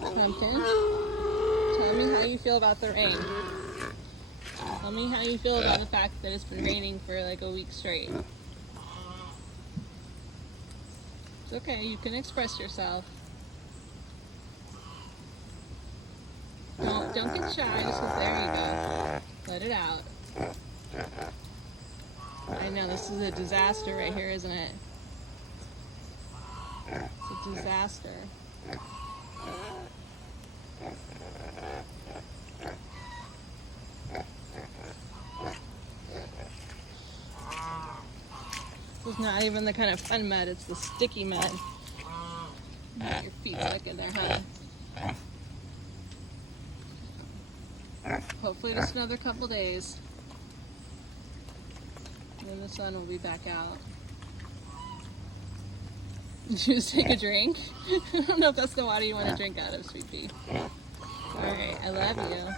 Pumpkin, tell me how you feel about the rain. Tell me how you feel about the fact that it's been raining for like a week straight. It's okay, you can express yourself. Don't get shy, just there you go. Let it out. I know, this is a disaster right here, isn't it? It's a disaster. This is not even the kind of fun mud, it's the sticky mud. Get your feet stuck in there, huh? Hopefully just another couple days. And then the sun will be back out. Did you just take a drink? I don't know if that's the water you want to drink out of, sweet pea. Alright, I love you.